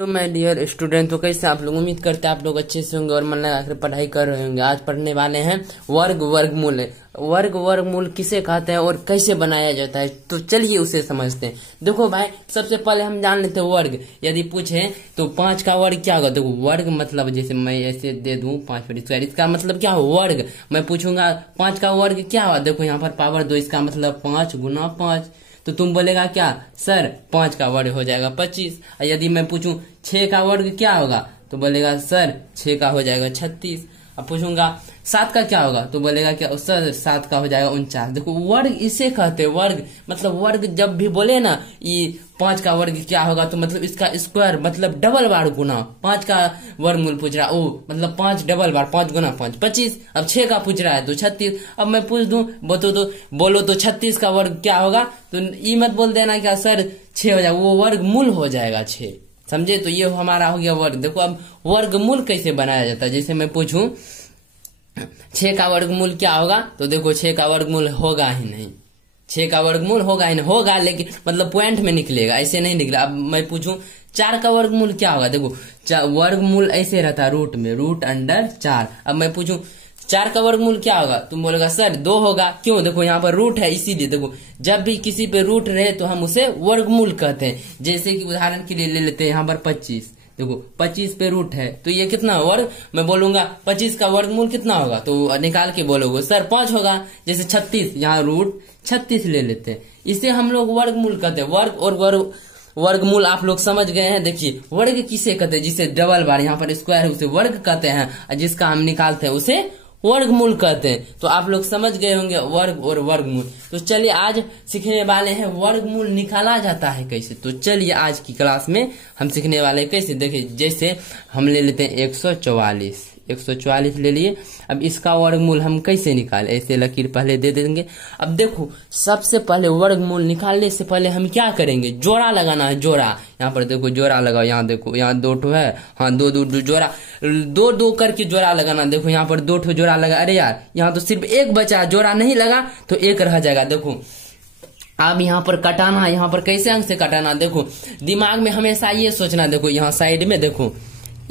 तो my dear student, तो कैसे आप लोग? उम्मीद करते हैं आप लोग अच्छे से होंगे और मन लगाकर पढ़ाई कर रहे होंगे। आज पढ़ने वाले हैं वर्गमूल। वर्गमूल किसे कहते हैं और कैसे बनाया जाता है, तो चलिए उसे समझते हैं। देखो भाई, सबसे पहले हम जान लेते हैं वर्ग। यदि पूछे तो 5 का वर्ग क्या होगा? देखो वर्ग मतलब जैसे मैं ऐसे दे दूं 5/2, इसका मतलब क्या हो? वर्ग। मैं पूछूंगा 5 का वर्ग क्या हुआ? देखो यहाँ पर पावर 2, इसका मतलब 5 गुना 5। तो तुम बोलेगा क्या सर? 5 का वर्ग हो जाएगा 25। यदि मैं पूछूं 6 का वर्ग क्या होगा, तो बोलेगा सर 6 का हो जाएगा 36। अब पूछूंगा 7 का क्या होगा, तो बोलेगा क्या सर 7 का हो जाएगा 49। देखो वर्ग इसे कहते हैं। वर्ग मतलब वर्ग जब भी बोले ना ये 5 का वर्ग क्या होगा, तो मतलब इसका स्क्वायर मतलब डबल बार गुना। 5 का वर्गमूल पूछ रहा, ओ मतलब 5 डबल बार, 5 गुना 5 25। अब 6 का पूछ रहा है तो 36। अब मैं पूछ दूं बोलो तो 36 का वर्ग क्या होगा, तो ये मत बोल देना क्या सर 6 हो जाएगा, वो वर्गमूल हो जाएगा 6। समझे? तो ये हमारा हो गया वर्ग। देखो अब वर्गमूल कैसे बनाया जाता है। जैसे मैं पूछूं 6 का वर्गमूल क्या होगा, तो देखो 6 का वर्गमूल होगा ही नहीं। 6 का वर्गमूल होगा ही नहीं, होगा लेकिन मतलब पॉइंट में निकलेगा, ऐसे नहीं निकला। अब मैं पूछूं 4 का वर्गमूल क्या होगा, देखो वर्गमूल ऐसे रहता है रूट में, √4। अब मैं पूछूं 4 का वर्गमूल क्या होगा, तुम बोलेगा सर 2 होगा। क्यों? देखो यहाँ पर रूट है इसीलिए। देखो जब भी किसी पे रूट रहे तो हम उसे वर्गमूल कहते हैं। जैसे कि उदाहरण के लिए ले लेते हैं यहाँ पर 25। देखो 25 पे रूट है तो ये कितना वर्ग? मैं बोलूंगा 25 का वर्गमूल कितना होगा, तो निकाल के बोलोगे सर 5 होगा। जैसे 36, यहाँ रूट 36 ले लेते हैं, इसे हम लोग वर्गमूल कहते हैं। वर्ग और वर्गमूल आप लोग समझ गए हैं। देखिए वर्ग किसे कहते हैं? जिसे डबल बार यहाँ पर स्क्वायर है उसे वर्ग कहते हैं, और जिसका हम निकालते हैं उसे वर्गमूल कहते हैं। तो आप लोग समझ गए होंगे वर्ग और वर्गमूल। तो चलिए आज सीखने वाले हैं वर्गमूल निकाला जाता है कैसे। तो चलिए आज की क्लास में हम सीखने वाले हैं कैसे। देखिए जैसे हम ले लेते हैं 144 ले लिए। अब इसका वर्गमूल हम कैसे निकालें? ऐसे लकीर पहले दे देंगे। अब देखो सबसे पहले वर्गमूल निकालने से पहले हम क्या करेंगे? जोड़ा लगाना है। जोड़ा यहाँ पर देखो जोड़ा लगाओ। यहाँ देखो यहाँ 2 ठो है, हाँ 2 जोड़ा 2 करके जोड़ा लगाना। देखो यहाँ पर 2 ठो जोड़ा लगा। अरे यार यहाँ तो सिर्फ एक बचा, जोड़ा नहीं लगा तो एक रह जाएगा। देखो अब यहाँ पर कटाना है। यहाँ पर कैसे अंक से कटाना? देखो दिमाग में हमेशा ये सोचना। देखो यहाँ साइड में देखो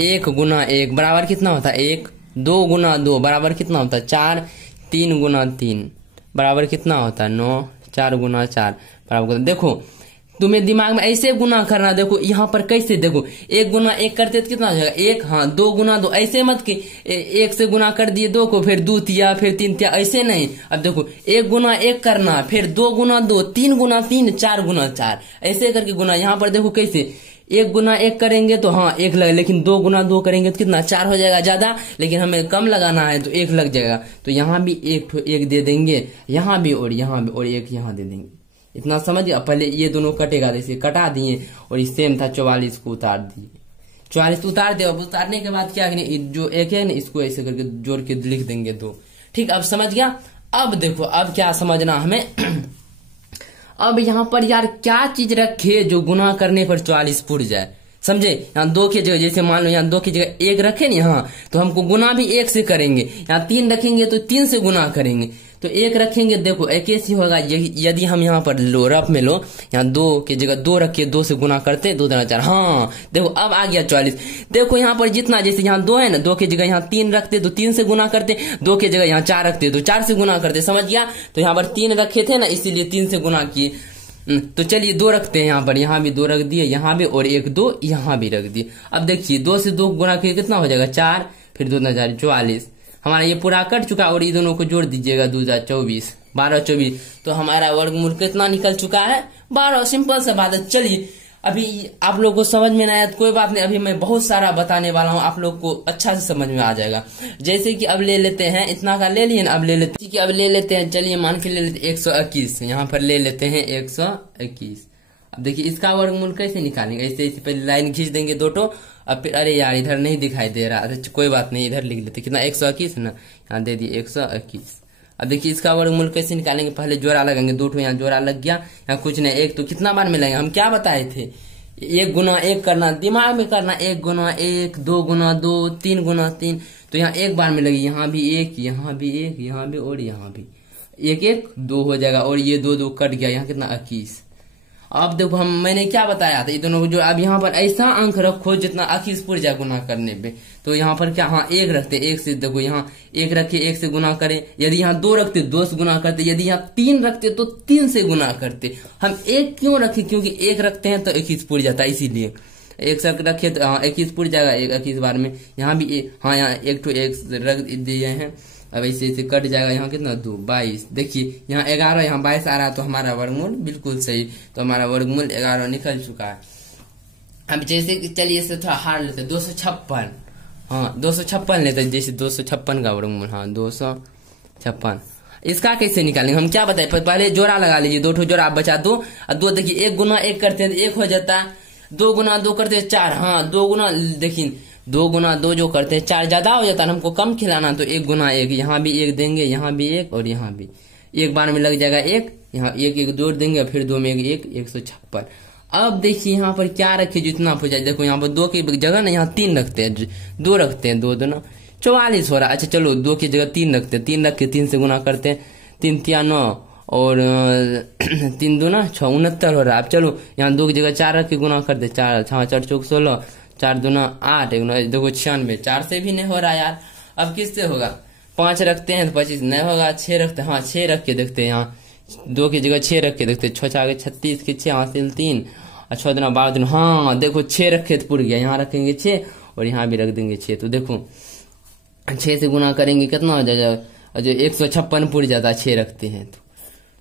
1 गुना 1 बराबर कितना होता है 1, 2 गुना 2 बराबर कितना होता है 4, 3 गुना 3 बराबर कितना होता है 9, 4 गुना 4 बराबर। देखो तुम्हें दिमाग में ऐसे गुना करना। देखो यहाँ पर कैसे, देखो 1 गुना 1 करते तो कितना हो जाएगा 1, हाँ 2 गुना 2 ऐसे मत कि 1 से गुना कर दिए 2 को, फिर 2 तिया फिर 3 तिया, ऐसे नहीं। अब देखो 1 गुना 1 करना, फिर 2 गुना 2, 3 गुना 3, 4 गुना 4 ऐसे करके गुना। यहाँ पर देखो कैसे 1 गुना 1 करेंगे तो हाँ 1 लगे, लेकिन 2 गुना 2 करेंगे तो कितना 4 हो जाएगा ज्यादा, लेकिन हमें कम लगाना है तो 1 लग जाएगा। तो यहाँ भी 1 दे देंगे, यहाँ भी और यहाँ भी, और 1 यहाँ दे देंगे। इतना समझ गया? पहले ये दोनों कटेगा, जैसे कटा दिए और ये सेम था 44 को उतार दिए। 44 उतार दिया। अब उतारने के बाद क्या करेंगे, जो 1 है ना इसको ऐसे करके जोड़ के लिख देंगे 2। ठीक, अब समझ गया? अब देखो अब क्या समझना हमें अब यहाँ पर यार क्या चीज रखे जो गुना करने पर 44 फुट जाए। समझे? यहाँ 2 की जगह, जैसे मान लो यहाँ 2 की जगह 1 रखे ना यहाँ, तो हमको गुना भी 1 से करेंगे। यहाँ 3 रखेंगे तो 3 से गुना करेंगे। तो 1 रखेंगे, देखो एक ऐसी होगा। यदि हम यहाँ पर लो रफ में लो, यहाँ 2 की जगह 2 रखिए, 2 से गुना करते 2 दूना 4, हाँ देखो अब आ गया 44। देखो यहाँ पर जितना, जैसे यहाँ 2 है ना, 2 की जगह यहाँ 3 रखते तो 3 से गुना करते, 2 की जगह यहाँ 4 रखते तो 4 से गुना करते। समझ गया? तो यहाँ पर 3 रखे थे ना, इसीलिए 3 से गुना किए। तो चलिए 2 रखते हैं यहाँ पर, यहाँ भी 2 रख दिए, यहाँ भी, और 1 2 यहाँ भी रख दिए। अब देखिए 2 से 2 गुना किए कितना हो जाएगा 4, फिर 2 4 44। हमारा ये पूरा कट चुका, और ये दोनों को जोड़ दीजिएगा 2 24, 12 24। तो हमारा वर्गमूल कितना निकल चुका है 12। सिंपल सा बात है। चलिए अभी आप लोग को समझ में नहीं आया तो कोई बात नहीं, अभी मैं बहुत सारा बताने वाला हूँ, आप लोग को अच्छा से समझ में आ जाएगा। जैसे कि अब ले लेते हैं, इतना का ले लिए ना, अब ले लेते हैं चलिए मान के ले लेते 121। यहाँ पर ले लेते हैं 121। अब देखिए इसका वर्गमूल कैसे निकालेंगे, ऐसे पहले लाइन खींच देंगे 2 ठो। अब फिर अरे यार इधर नहीं दिखाई दे रहा, अच्छा कोई बात नहीं, इधर लिख लेते कितना 121 ना, यहाँ दे दिए 121। अब देखिए इसका वर्गमूल कैसे निकालेंगे, पहले जोड़ा लगाएंगे 2 ठो, यहाँ जोड़ा लग गया, यहाँ कुछ नहीं 1 तो कितना बार मिलाएंगे, हम क्या बताए थे 1 गुना 1 करना, दिमाग में करना 1 गुना 1, 2 गुना 2, 3 गुना 3। तो यहाँ 1 बार मिलेगी, यहाँ भी 1, यहाँ भी 1, यहाँ भी और यहाँ भी 1 1 2 हो जाएगा, और ये 2 2 कट गया, यहाँ कितना 21। अब देखो मैंने क्या बताया था, ये दोनों को जो अब यहाँ पर ऐसा अंक रखो जितना अखिसपुर जा गुना करने पे। तो यहाँ पर क्या, हाँ एक रखते, एक से देखो यहाँ एक रखे, एक से गुना करें। यदि यहाँ 2 रखते 2 से गुना करते, यदि यहाँ 3 रखते तो 3 से गुना करते। हम 1 क्यों रखे, क्योंकि 1 रखते हैं तो 21 जाता है, इसीलिए 1 सर रखे तो हाँ 21 जाएगा, 21 बार में। यहाँ भी हाँ यहाँ 1 तो 1 रख दिए हैं। अब ऐसे ऐसे कट जाएगा, यहाँ कितना 2 22। देखिए यहाँ 11 यहाँ 22 आ रहा है, तो हमारा वर्गमूल बिल्कुल सही। तो हमारा वर्गमूल 11 निकल चुका है। अब जैसे कि चलिए इससे थोड़ा हार्ड लेते हैं, 256। हाँ 256 लेते हैं, जैसे 256 का वर्गमूल, हाँ 256। इसका कैसे निकालेंगे, हम क्या बताए, पहले जोड़ा लगा लीजिए, 2 ठो जोड़ा आप बचा 2 और 2 देखिए 1 गुना 1 करते हैं तो 1 हो जाता है, 2 गुना 2 करते हैं 4। हाँ 2 गुना देखिए 2 गुना 2 जो करते हैं 4 ज्यादा हो जाता है, हमको कम खिलाना, तो 1 गुना 1, यहाँ भी 1 देंगे, यहाँ भी 1 और यहाँ भी 1 बार में लग जाएगा 1, यहाँ 1 जोड़ देंगे, फिर 2 में 1 156। अब देखिए यहाँ पर क्या रखे जितना हो जाए, देखो यहाँ पर 2 की जगह ना यहाँ 3 रखते हैं, 2 रखते हैं, 2 2 44 हो रहा है। अच्छा चलो 2 की जगह 3 रखते हैं, 3 रख के 3 से गुना करते हैं, 3 3 9 और 3 2 6 69 हो रहा है। अब चलो यहाँ 2 की जगह 4 रख के गुना करते, 4 4 चौक 16, 4 2 8, 1 देखो 96, 4 से भी नहीं हो रहा यार। अब किससे होगा, 5 रखते हैं तो 25 नहीं होगा, 6 रखते हैं, हाँ 6 रख के देखते हैं, यहाँ 2 की जगह 6 रख के देखते, 6 आगे 36 के 6 हासिल 3 और 6 दिन 12 दिन, हाँ देखो 6 रखे तो पुर गया, यहाँ रखेंगे 6 और यहाँ भी रख देंगे 6। तो देखो 6 से गुना करेंगे कितना हो जाएगा, जो 156 पुर जाता है 6 रखते हैं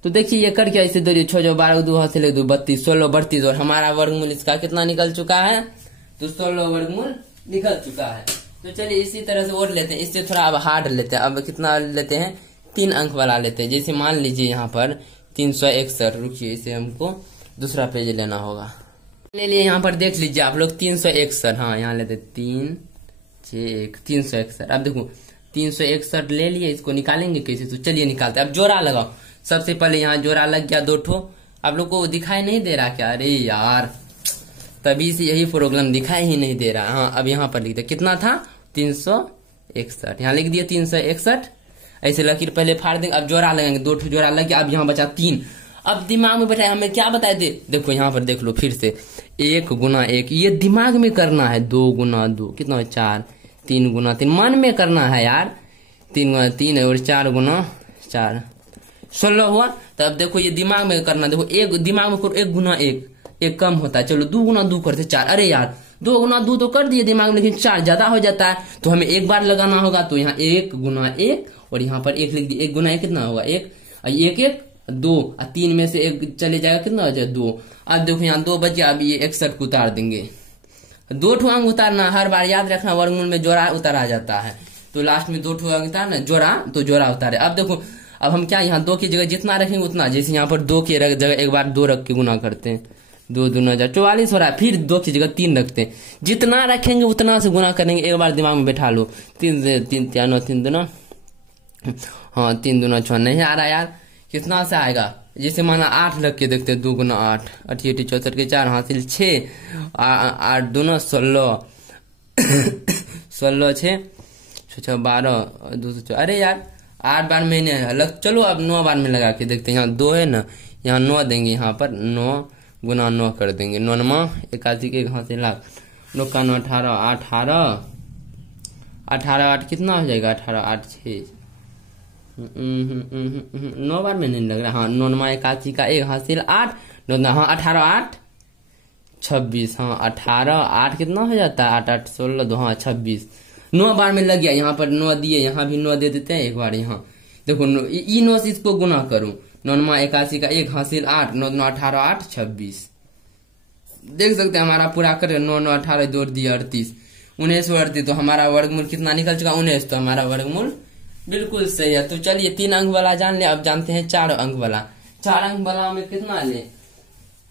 तो देखिए ये कर क्या, इसे 2 6 12 2 हासिल 2 32 16 32 और हमारा वर्गमूल इसका कितना निकल चुका है, तो 16 वर्गमूल निकल चुका है। तो चलिए इसी तरह से और लेते हैं, इससे थोड़ा अब हार्ड लेते हैं। अब कितना लेते हैं, 3 अंक वाला लेते हैं। जैसे मान लीजिए यहाँ पर 361, रुकिए इसे हमको दूसरा पेज लेना होगा, ले लिए यहाँ पर देख लीजिए आप लोग 361, हाँ यहाँ लेते 3 6 361। अब देखो 361 ले लिए, इसको निकालेंगे कैसे, तो चलिए निकालते। अब जोड़ा लगाओ, सबसे पहले यहाँ जोड़ा लग गया 2 ठो, आप लोग को दिखाई नहीं दे रहा क्या, अरे यार तभी से यही प्रोग्राम दिखाई ही नहीं दे रहा। हाँ अब यहाँ पर लिख दे, कितना था 361, यहाँ लिख दिया 361, ऐसे लकीर पहले फाड़ देंगे। अब जोड़ा लगाएंगे, 2 ठो जोड़ा लग गया, अब यहाँ बचा 3। अब दिमाग में बैठा, हमें क्या बताए थे, देखो यहाँ पर देख लो फिर से, 1 गुना 1, ये दिमाग में करना है, 2 गुना 2 कितना है 4, 3 गुना 3 मन में करना है यार, 3 गुना 3 और 4 गुना 4 16 हुआ। तो अब देखो ये दिमाग में करना, देखो 1 दिमाग में करो, 1 गुना 1 1 कम होता है, चलो 2 गुना 2 करते 4, अरे यार 2 गुना 2 तो कर दिए दिमाग में, लेकिन 4 ज्यादा हो जाता है, तो हमें 1 बार लगाना होगा। तो यहाँ 1 गुना 1 और यहाँ पर 1 लिख दिए, 1 गुना 1 कितना होगा 1 1 1 2 और 3 में से 1 चले जाएगा, कितना हो जाएगा 2। अब देखो यहाँ 2 बच गया, अब ये 61 को उतार देंगे, 2 ठो अंक उतारना, हर बार याद रखना वर्गमूल में जोड़ा उतारा जाता है, तो लास्ट में 2 ठो अंक उतारना, जोड़ा तो जोड़ा उतारे। अब देखो अब हम क्या, यहाँ 2 की जगह जितना रखेंगे उतना, जैसे यहाँ पर 2 की जगह 1 बार 2 रख के गुना करते हैं, 2 2 9 44 हो रहा है, फिर 2 की जगह 3 रखते हैं, जितना रखेंगे उतना से गुना करेंगे, एक बार दिमाग में बैठा लो, 3 3 3 9 3 2 हाँ 3 2 6 नहीं आ रहा यार, कितना से आएगा, जैसे माना 8 रख के देखते हैं, 2 गुना 8 88 64 के 4 हासिल 6 8 2 16 16 6 6 12 2 अरे यार 8 बार में नहीं लग, चलो अब 9 बार में लगा के देखते हैं। यहाँ 2 है ना, यहाँ 9 देंगे, यहाँ पर 9 गुना 9 कर देंगे, 9 81 के हासिल 9 का 9 18 18 18 8 कितना हो जाएगा, 18 8 6 9 बार में नहीं लग रहा, हाँ 9 81 का 1 हासिल 8 9 हाँ 18 8 26, हाँ 18 8 कितना हो जाता है 8 8 16 2 हाँ 26, 9 बार में लग गया। यहाँ पर 9 दिए, यहाँ भी 9 दे देते हैं एक बार, यहाँ देखो 9 से इसको गुना करूं, 9 81 का 1 हासिल 8 9 18 8 26, देख सकते हैं हमारा पूरा कर 9 9 18 जोड़ दिया 38 19 38, तो हमारा वर्गमूल कितना निकल चुका 19, तो हमारा वर्गमूल बिल्कुल सही है। तो चलिए 3 अंक वाला जान ले, अब जानते हैं 4 अंक वाला। 4 अंक वाला में कितना ले,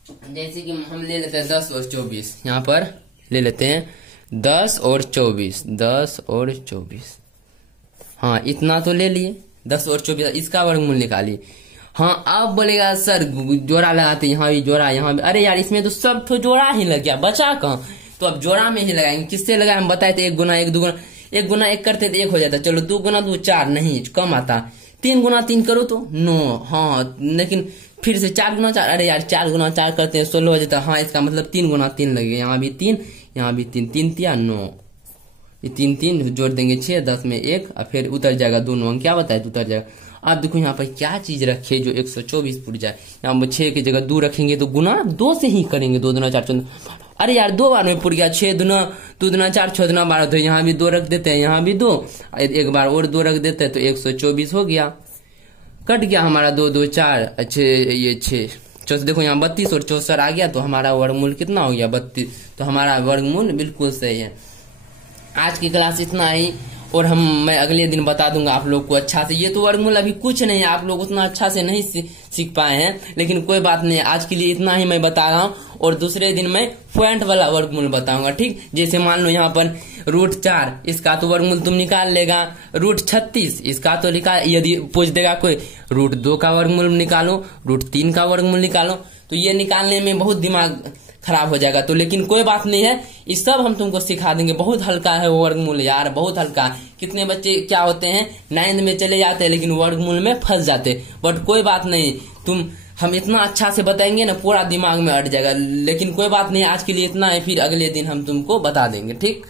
जैसे कि हम ले लेते हैं 10 और 24, यहाँ पर ले लेते हैं 10 और 24 10 और 24, हाँ इतना तो ले लिए 10 और 24, इसका वर्गमूल निकालिए। हाँ अब बोलेगा सर जोड़ा लगाते, यहाँ भी जोड़ा, यहाँ भी, अरे यार इसमें तो सब तो जोड़ा ही लग गया, बचा कहाँ, तो अब जोड़ा में ही लगाएंगे। किससे लगाए हम बताए थे, 1 गुना 1 2 गुना 1 गुना 1 करते तो 1 हो जाता, चलो 2 गुना 2 4 नहीं कम आता, 3 गुना 3 करो तो 9, हाँ लेकिन फिर से 4 गुना 4, अरे यार 4 गुना 4 करते हैं 16 हो जाता है। हाँ, इसका मतलब 3 गुना 3 लगेगा, यहाँ भी 3, यहाँ भी 3, 3 तिया 9, ये 3 3 जोड़ देंगे 6, 10 में 1, और फिर उतर जाएगा 2 9 क्या बताए तो उतर जाएगा। आप देखो यहाँ पर क्या चीज रखे जो 124 पुट जाए। यहाँ पर 6 की जगह 2 रखेंगे तो गुना 2 से ही करेंगे, 2 दूना 4 14, अरे यार 2 बार में पुट गया, 6 दूना 2 दूना 4 6 दूना 12, तो यहाँ भी 2 रख देते हैं, यहाँ भी 2, एक बार और 2 रख देते हैं तो 124 हो गया। कट गया हमारा 2 2 4, अच्छे ये 6 चौसठ, देखो यहाँ 32 और 64 आ गया, तो हमारा वर्गमूल कितना हो गया 32, तो हमारा वर्गमूल बिल्कुल सही है। आज की क्लास इतना ही, और मैं अगले दिन बता दूंगा आप लोग को अच्छा से। ये तो वर्गमूल अभी कुछ नहीं है, आप लोग उतना अच्छा से नहीं सीख पाए हैं, लेकिन कोई बात नहीं, आज के लिए इतना ही मैं बता रहा हूँ, और दूसरे दिन मैं पॉइंट वाला वर्गमूल बताऊंगा, ठीक। जैसे मान लो यहाँ पर √4, इसका तो वर्गमूल तुम निकाल लेगा, √36 इसका तो निकाल, यदि पूछ देगा कोई √2 का वर्गमूल निकालो, √3 का वर्गमूल निकालो, तो ये निकालने में बहुत दिमाग खराब हो जाएगा। तो लेकिन कोई बात नहीं है, इस सब हम तुमको सिखा देंगे, बहुत हल्का है वर्गमूल यार, बहुत हल्का। कितने बच्चे क्या होते हैं 9th में चले जाते हैं लेकिन वर्गमूल में फंस जाते, बट कोई बात नहीं, हम इतना अच्छा से बताएंगे ना पूरा दिमाग में अट जाएगा। लेकिन कोई बात नहीं, आज के लिए इतना है, फिर अगले दिन हम तुमको बता देंगे, ठीक।